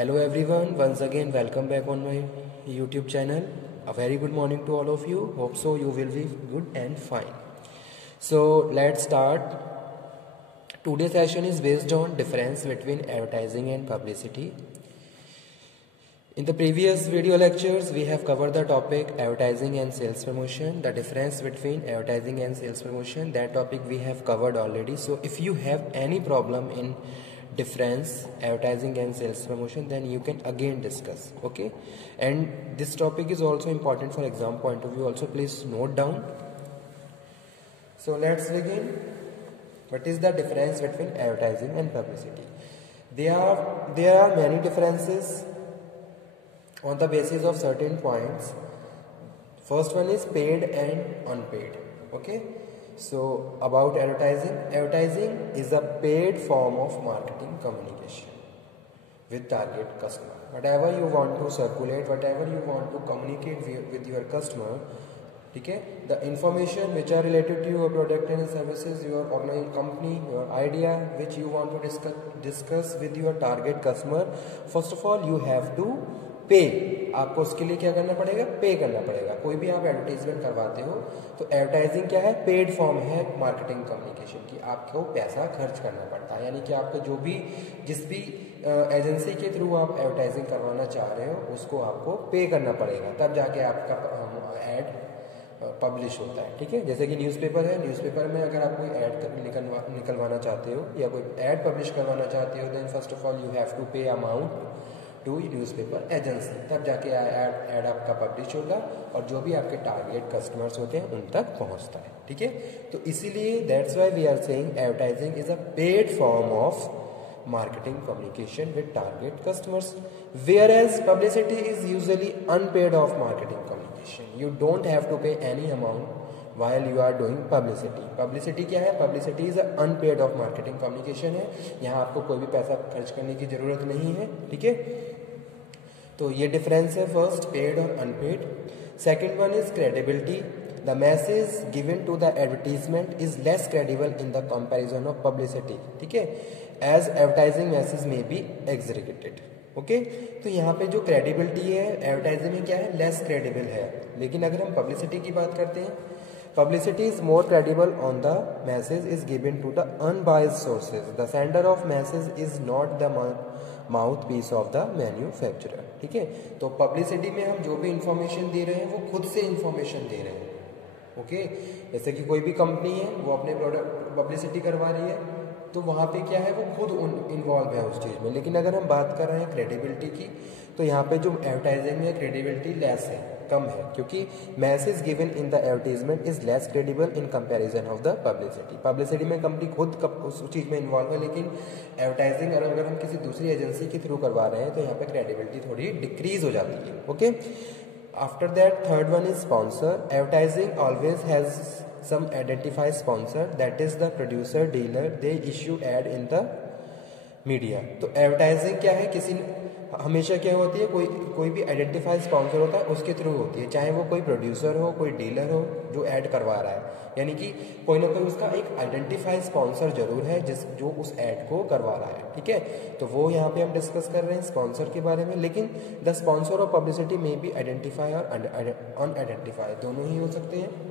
Hello everyone, once again welcome back on my YouTube channel. A very good morning to all of you. Hope so you will be good and fine. So let's start. Today's session is based on difference between advertising and publicity. In the previous video lectures, we have covered the topic advertising and sales promotion, the difference between advertising and sales promotion. That topic we have covered already. So if you have any problem in difference advertising and sales promotion, then you can again discuss. Okay, and this topic is also important for exam point of view also. Please note down. So let's begin. What is the difference between advertising and publicity? There are many differences on the basis of certain points. First one is paid and unpaid. Okay, so about advertising is a paid form of marketing communication with target customer. Whatever you want to circulate, whatever you want to communicate with your customer, okay, the information which are related to your product and services, your online company, your idea which you want to discuss with your target customer, first of all you have to पे. आपको उसके लिए क्या करना पड़ेगा? पे करना पड़ेगा. कोई भी आप एडवर्टीजमेंट करवाते हो तो एडवर्टाइजिंग क्या है? पेड फॉर्म है मार्केटिंग कम्युनिकेशन की. आपको पैसा खर्च करना पड़ता है, यानी कि आपको जिस भी एजेंसी के थ्रू आप एडवर्टाइजिंग करवाना चाह रहे हो उसको आपको पे करना पड़ेगा, तब जाके आपका एड पब्लिश होता है. ठीक है, जैसे कि न्यूज़पेपर है, न्यूज़पेपर में अगर आप कोई ऐड निकलवाना चाहते हो या कोई ऐड पब्लिश करवाना चाहते हो, then first of all you have to pay amount to newspaper agency, तब जाके ऐड आपका पब्लिश होगा और जो भी आपके टारगेट कस्टमर्स होते हैं उन तक पहुंचता है. ठीक है, तो इसीलिए that's why we are saying advertising is a paid form of marketing communication with target customers, whereas publicity is usually unpaid of marketing communication. You don't have to pay any amount while you are doing publicity. Publicity क्या है? Publicity is unpaid of marketing communication है. यहाँ आपको कोई भी पैसा खर्च करने की जरूरत नहीं है. ठीक है, तो ये डिफरेंस है फर्स्ट, पेड और unpaid. Second one is credibility. The message given to the advertisement is less credible in the comparison of publicity. ठीक है, एज एडवर्टाइजिंग मैसेज में बी एग्जीक्यूटेड. ओके, तो यहाँ पे जो क्रेडिबिलिटी है एडवर्टाइजिंग में क्या है? लेस क्रेडिबल है. लेकिन अगर हम पब्लिसिटी की बात करते हैं, publicity is more credible on the message is given to the unbiased sources. The sender of message is not the mouthpiece of the manufacturer. ठीक है, तो पब्लिसिटी में हम जो भी इंफॉर्मेशन दे रहे हैं वो खुद से इंफॉर्मेशन दे रहे हैं. ओके, जैसे कि कोई भी कंपनी है वो अपने प्रोडक्ट पब्लिसिटी करवा रही है तो वहाँ पे क्या है, वो खुद इन्वॉल्व है उस चीज़ में. लेकिन अगर हम बात कर रहे हैं क्रेडिबिलिटी की, तो यहाँ पे जो एडवर्टाइजिंग में क्रेडिबिलिटी लेस है, कम है, क्योंकि message given in the advertisement is less credible in comparison of the publicity. Publicity में कंपनी खुद उस चीज़ में इन्वॉल्व है, लेकिन एडवर्टाइजिंग अगर हम किसी दूसरी एजेंसी के थ्रू करवा रहे हैं तो यहाँ पे क्रेडिबिलिटी थोड़ी डिक्रीज हो जाती है. Okay, after that third one is sponsor. Advertising always has some identified sponsor, that is the producer, dealer, they issue ad in the media. तो एडवर्टाइजिंग क्या है? किसी हमेशा क्या होती है, कोई भी आइडेंटिफाइड स्पॉन्सर होता है उसके थ्रू होती है, चाहे वो कोई प्रोड्यूसर हो, कोई डीलर हो जो ऐड करवा रहा है, यानी कि कोई ना कोई उसका एक आइडेंटिफाइड स्पॉन्सर जरूर है जो उस ऐड को करवा रहा है. ठीक है, तो वो यहाँ पे हम डिस्कस कर रहे हैं स्पॉन्सर के बारे में. लेकिन द स्पॉन्सर ऑफ पब्लिसिटी में भी आइडेंटिफाई और अनआइडेंटिफाई दोनों ही हो सकते हैं.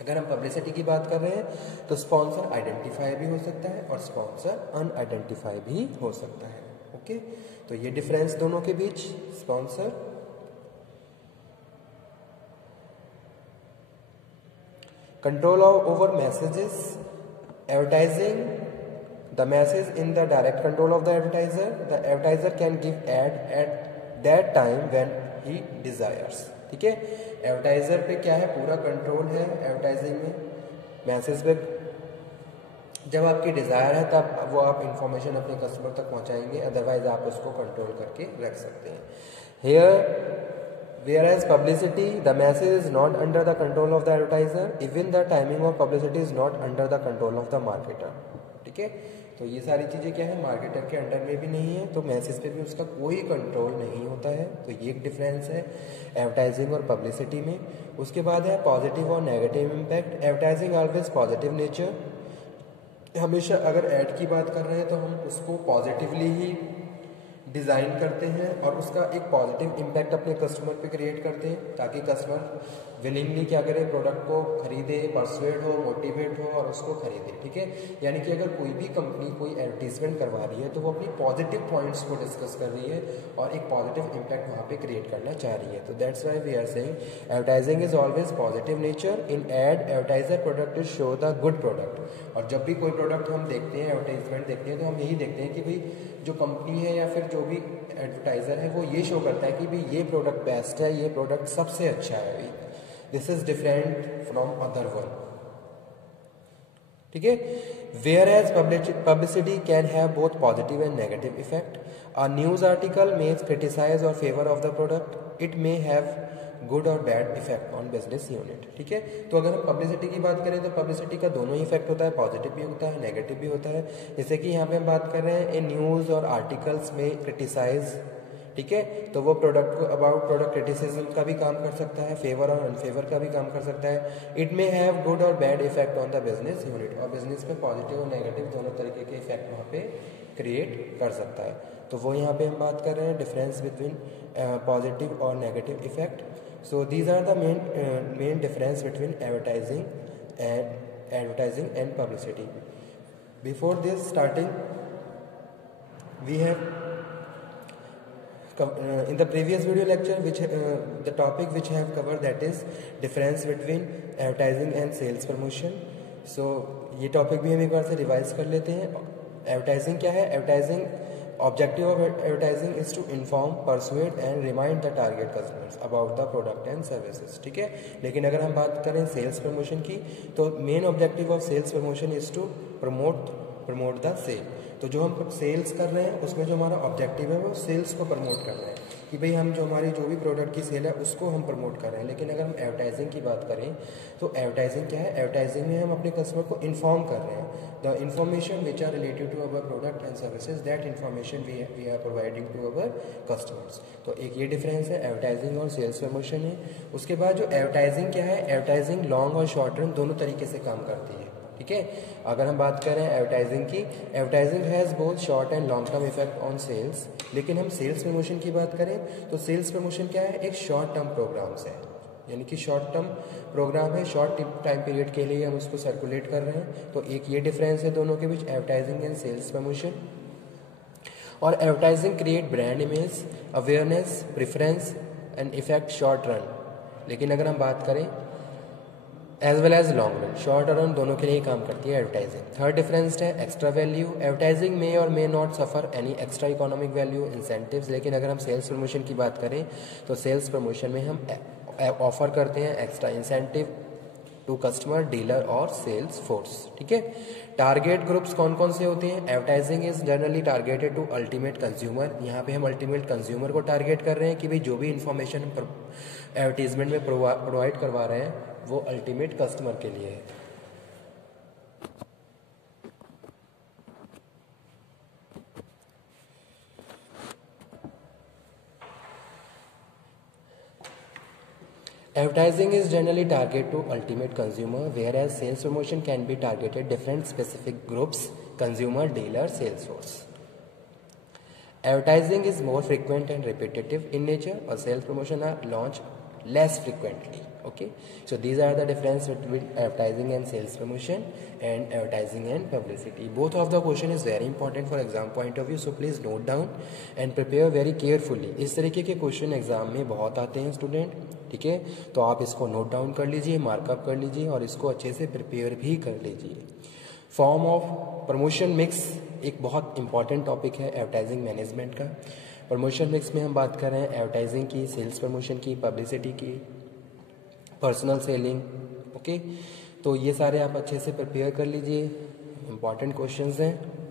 अगर हम पब्लिसिटी की बात कर रहे हैं तो स्पॉन्सर आइडेंटिफाई भी हो सकता है और स्पॉन्सर अनआइडेंटिफाई भी हो सकता है. ओके, तो ये डिफरेंस दोनों के बीच. Sponsor, control over messages. Advertising, the message in the direct control of the advertiser. The advertiser can give ad at that time when he desires. ठीक है, एडवर्टाइजर पे क्या है? पूरा कंट्रोल है एडवर्टाइजिंग में. मैसेज पे जब आपकी डिजायर है तब वो आप इंफॉर्मेशन अपने कस्टमर तक पहुंचाएंगे, अदरवाइज आप उसको कंट्रोल करके रख सकते हैं. Here whereas publicity, the message is not under the control of the advertiser. Even the timing of publicity is not under the control of the marketer. ठीक है, तो ये सारी चीज़ें क्या है, मार्केटर के अंडर में भी नहीं है, तो मैसेज पे भी उसका कोई कंट्रोल नहीं होता है. तो ये एक डिफरेंस है एडवर्टाइजिंग और पब्लिसिटी में. उसके बाद है पॉजिटिव और negative impact. Advertising always positive nature. हमेशा अगर ऐड की बात कर रहे हैं तो हम उसको पॉजिटिवली ही डिज़ाइन करते हैं और उसका एक पॉजिटिव इम्पैक्ट अपने कस्टमर पे क्रिएट करते हैं ताकि कस्टमर विलिंगली क्या करे, प्रोडक्ट को खरीदे, परसुएड हो, मोटिवेट हो और उसको खरीदे। ठीक है, यानी कि अगर कोई भी कंपनी कोई एडवर्टीजमेंट करवा रही है तो वो अपनी पॉजिटिव पॉइंट्स को डिस्कस कर रही है और एक पॉजिटिव इम्पैक्ट वहाँ पे क्रिएट करना चाह रही है। तो that's why we are saying advertising is always positive nature. In ad advertiser product to show the good product. और जब भी कोई प्रोडक्ट हम देखते हैं, एडवर्टाइजमेंट देखते हैं, तो हम यही देखते हैं कि भाई जो कंपनी है या फिर जो भी एडवर्टाइज़र है वो ये शो करता है कि भाई ये प्रोडक्ट बेस्ट है, ये प्रोडक्ट सबसे अच्छा है, this is different from other one. ठीक है, whereas publicity can have both positive and negative effect. A news article may criticise और favour of the product, it may have good और bad effect on business unit. ठीक है, तो अगर हम publicity की बात करें तो पब्लिसिटी का दोनों ही इफेक्ट होता है, पॉजिटिव भी होता है, नेगेटिव भी होता है। जैसे कि यहाँ पे हम बात कर रहे हैं इन न्यूज़ और आर्टिकल्स में क्रिटिसाइज। ठीक है, तो वो प्रोडक्ट को अबाउट प्रोडक्ट क्रिटिसिज्म का भी काम कर सकता है, फेवर और अनफेवर का भी काम कर सकता है। इट मे हैव गुड और bad effect on the business unit, और बिजनेस में पॉजिटिव और नेगेटिव दोनों तरीके के इफेक्ट वहाँ पे क्रिएट कर सकता है। तो वो यहाँ पे हम बात कर रहे हैं डिफरेंस बिटवीन पॉजिटिव और negative effect. So these are the main difference between advertising and publicity. Before this starting, we have in the previous video lecture which the topic which I have covered, that is difference between advertising and sales promotion. So ये topic भी हम एक बार से revise कर लेते हैं। Advertising क्या है? Advertising Objective of advertising is to inform, persuade and remind the target customers about the product and services. ठीक है, लेकिन अगर हम बात करें सेल्स प्रमोशन की तो main objective of sales promotion is to promote the sale. तो जो हम सेल्स कर रहे हैं उसमें जो हमारा ऑब्जेक्टिव है वो सेल्स को प्रमोट करना है कि भाई हम जो हमारी जो भी प्रोडक्ट की सेल है उसको हम प्रमोट कर रहे हैं। लेकिन अगर हम एडवर्टाइजिंग की बात करें तो एडवर्टाइजिंग क्या है? एडवर्टाइजिंग में हम अपने कस्टमर को इन्फॉर्म कर रहे हैं the information which are related to our product and services, that information we are providing to our customers. तो एक ये डिफरेंस है एडवर्टाइजिंग और सेल्स प्रमोशन है। उसके बाद जो एडवर्टाइजिंग क्या है? एडवर्टाइजिंग लॉन्ग और शॉर्ट रन दोनों तरीके से काम करती है। ठीक है, अगर हम बात करें एडवर्टाइजिंग की, advertising has both short and long term effect on sales. लेकिन हम सेल्स प्रमोशन की बात करें तो सेल्स प्रमोशन क्या है? एक शॉर्ट टर्म प्रोग्राम्स है, यानी कि शॉर्ट टर्म प्रोग्राम है, शॉर्ट टाइम पीरियड के लिए हम उसको सर्कुलेट कर रहे हैं। तो एक ये डिफरेंस है दोनों के बीच, एडवर्टाइजिंग एंड सेल्स प्रमोशन। और advertising create brand image, awareness, preference and effect short run. लेकिन अगर हम बात करें as well as long run, short run दोनों के लिए काम करती है एडवर्टाइजिंग। थर्ड डिफरेंस है एक्स्ट्रा वैल्यू। एडवर्टाइजिंग मे और may not suffer any extra economic value incentives. लेकिन अगर हम सेल्स प्रमोशन की बात करें तो सेल्स प्रमोशन में हम ऑफर करते हैं extra incentive to customer, dealer और सेल्स फोर्स। ठीक है, टारगेट ग्रुप्स कौन कौन से होते हैं? Advertising is generally targeted to ultimate consumer. यहाँ पे हम अल्टीमेट कंज्यूमर को टारगेट कर रहे हैं कि भाई जो भी इंफॉर्मेशन हम एडवर्टीजमेंट में प्रोवाइड करवा रहे हैं वो अल्टीमेट कस्टमर के लिए है। Advertising is generally targeted to ultimate consumer, whereas sales promotion can be targeted different specific groups: consumer, dealer, sales force. Advertising is more frequent and repetitive in nature, or sales promotion are launched less frequently. Okay, so these are the difference between advertising and sales promotion and advertising and publicity. Both of the question is very important for exam point of view, so please note down and prepare very carefully. इस तरीके के question exam में बहुत आते हैं student. ठीक है, तो आप इसको नोट डाउन कर लीजिए, मार्कअप कर लीजिए और इसको अच्छे से प्रिपेयर भी कर लीजिए। फॉर्म ऑफ प्रमोशन मिक्स एक बहुत इंपॉर्टेंट टॉपिक है एडवर्टाइजिंग मैनेजमेंट का। प्रमोशन मिक्स में हम बात कर रहे हैं एडवर्टाइजिंग की, सेल्स प्रमोशन की, पब्लिसिटी की, पर्सनल सेलिंग। ओके, तो ये सारे आप अच्छे से प्रिपेयर कर लीजिए, इंपॉर्टेंट क्वेश्चंस हैं।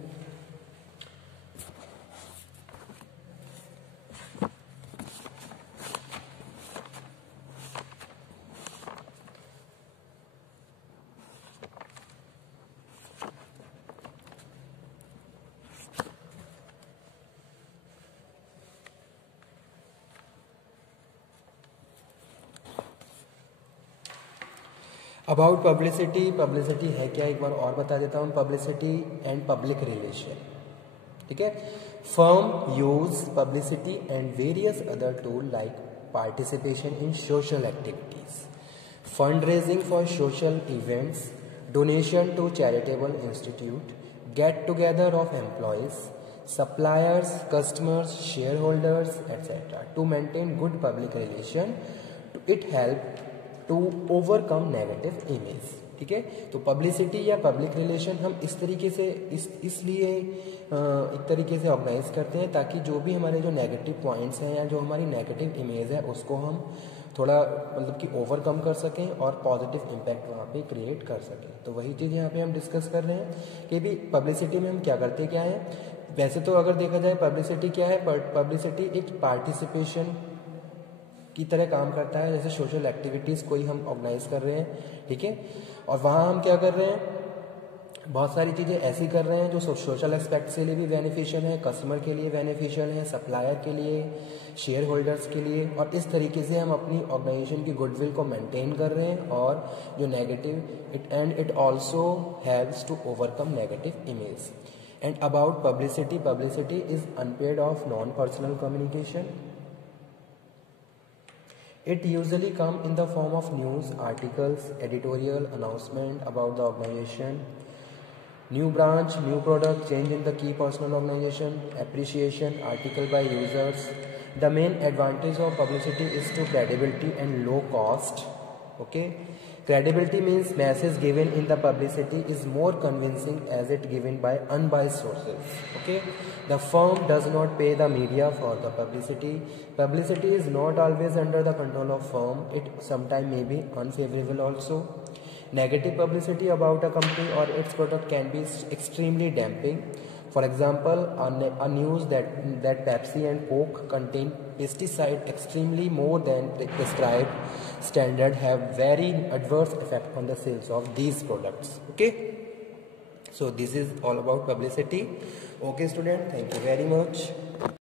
अबाउट पब्लिसिटी, पब्लिसिटी है क्या एक बार और बता देता हूँ। पब्लिसिटी एंड पब्लिक रिलेशन, ठीक है. Firm use publicity and various other tools like participation in social activities, fundraising for social events, donation to charitable institute, get together of employees, suppliers, customers, shareholders, etc. to maintain good public relation. It help to overcome negative image. ठीक है. तो publicity या public relation हम इस तरीके से इसलिए एक तरीके से ऑर्गेनाइज करते हैं ताकि जो भी हमारे जो नेगेटिव पॉइंट्स हैं या जो हमारी नेगेटिव इमेज है उसको हम थोड़ा मतलब कि ओवरकम कर सकें और पॉजिटिव इम्पैक्ट वहाँ पे क्रिएट कर सकें. तो वही चीज़ यहाँ पे हम डिस्कस कर रहे हैं कि भी पब्लिसिटी में हम क्या करते क्या है. वैसे तो अगर देखा जाए पब्लिसिटी क्या है, पब्लिसिटी एक पार्टिसिपेशन की तरह काम करता है. जैसे सोशल एक्टिविटीज़ कोई हम ऑर्गेनाइज कर रहे हैं, ठीक है, और वहाँ हम क्या कर रहे हैं, बहुत सारी चीज़ें ऐसी कर रहे हैं जो सोशल एस्पेक्ट से लिए भी बेनिफिशियल है, कस्टमर के लिए बेनिफिशियल है, सप्लायर के लिए, शेयर होल्डर्स के लिए, और इस तरीके से हम अपनी ऑर्गेनाइजेशन की गुडविल को मेंटेन कर रहे हैं और जो negative it also helps to overcome negative image. And about publicity, publicity is unpaid of non personal communication. It usually comes in the form of news, articles, editorial, announcement about the organization, new branch, new product, change in the key personal organization, appreciation, article by users. The main advantage of publicity is to credibility and low cost. Okay. Credibility means message given in the publicity is more convincing as it given by unbiased sources. Okay. The firm does not pay the media for the publicity. Publicity is not always under the control of firm. It sometimes may be unfavorable also. Negative publicity about a company or its product can be extremely damping. For example, a news that Pepsi and Coke contain pesticide extremely more than the prescribed standard have very adverse effect on the sales of these products. Okay. So this is all about publicity. Okay student, thank you very much.